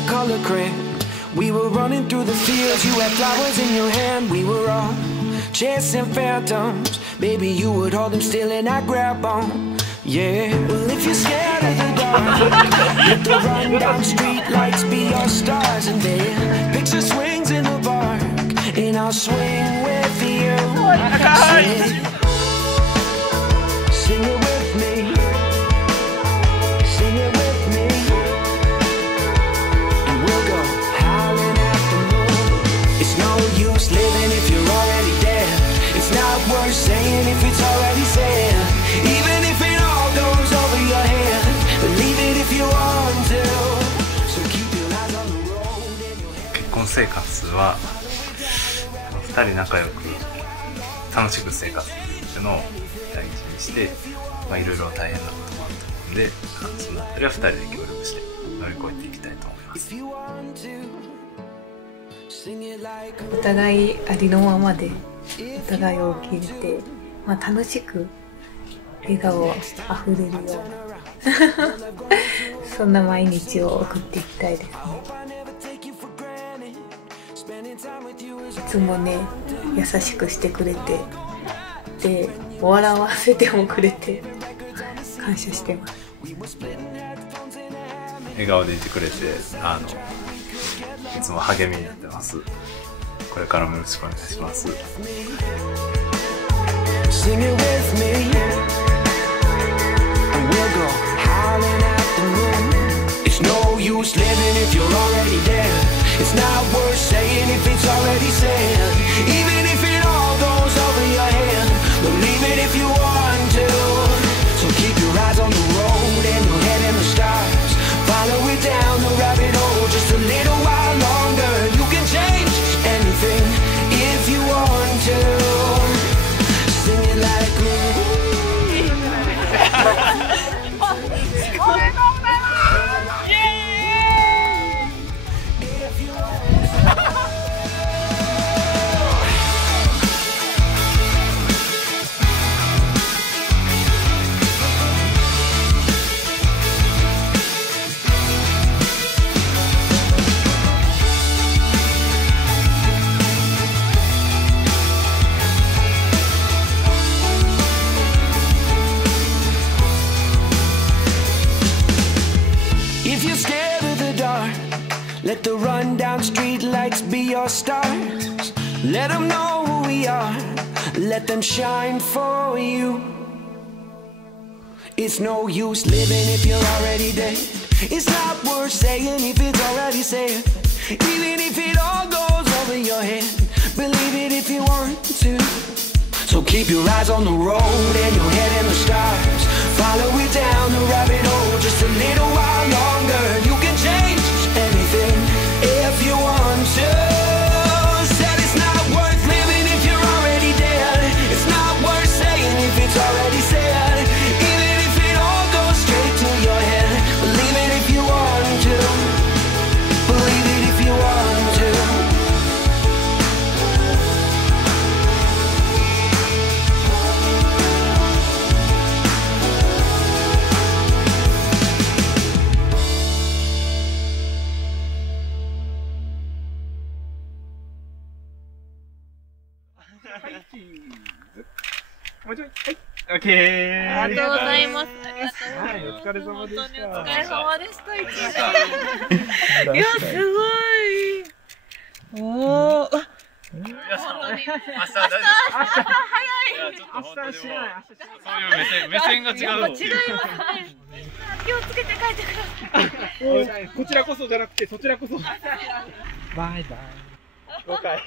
a color crib. We were running through the fields, you had flowers in your hand. We were all chasing phantoms. Baby, you would hold them still and I'd grab on. Yeah, well if you're scared of the dark, let the run-down street lights be your stars. And then picture swings in the park, and I'll swing with you. Sing it with me, sing it with me, and we'll go howling at the moon. It's no use living if you're already dead. It's not worth saying if it's already said. Even if it all goes over your head, believe it if you want to. So keep your eyes on the road and your head. 結婚生活は2人仲良く楽しく生活するっていうのを大事にして、いろいろ大変なこともあると思うんで、そのあたりは2人で協力して乗り越えていきたいと思います。お互いありのままでお互いを受け入れて、楽しく笑顔あふれるようなそんな毎日を送っていきたいですね。いつもね、優しくしてくれて、で笑わせてもくれて感謝してます。笑顔でいてくれて、いつも励みになってます。これからもよろしくお願いします。Sing it with me, and we'll go howling at the moon. It's no use living if you're already dead. It's not worth saying if it's already said. Even if it all goes over your head, believe it if you want to. So keep your eyes on the road and your head in the stars. Follow it down the rabbit hole just a little while longer. You can change anything if you want to. Sing it like if you're scared of the dark, let the run-down street lights be your stars. Let them know who we are, let them shine for you. It's no use living if you're already dead. It's not worth saying if it's already said. Even if it all goes over your head, believe it if you want to. So keep your eyes on the road and your head in the stars. Follow it down the rabbit hole just a little while longer. You can change anything if you want to. Said it's not worth living if you're already dead. It's not worth saying if it's already said. Even if it all goes straight to your head, believe it if you want to. Believe it if you want to.オッケー。ありがとうございます。はい、お疲れ様でした。お疲れ様でした。いや、すごい。おお。本当に。明日早い。ちょっと本当にそういう目線が違う。違いますね。気をつけて帰ってください。こちらこそじゃなくて、そちらこそ。バイバイ。了解。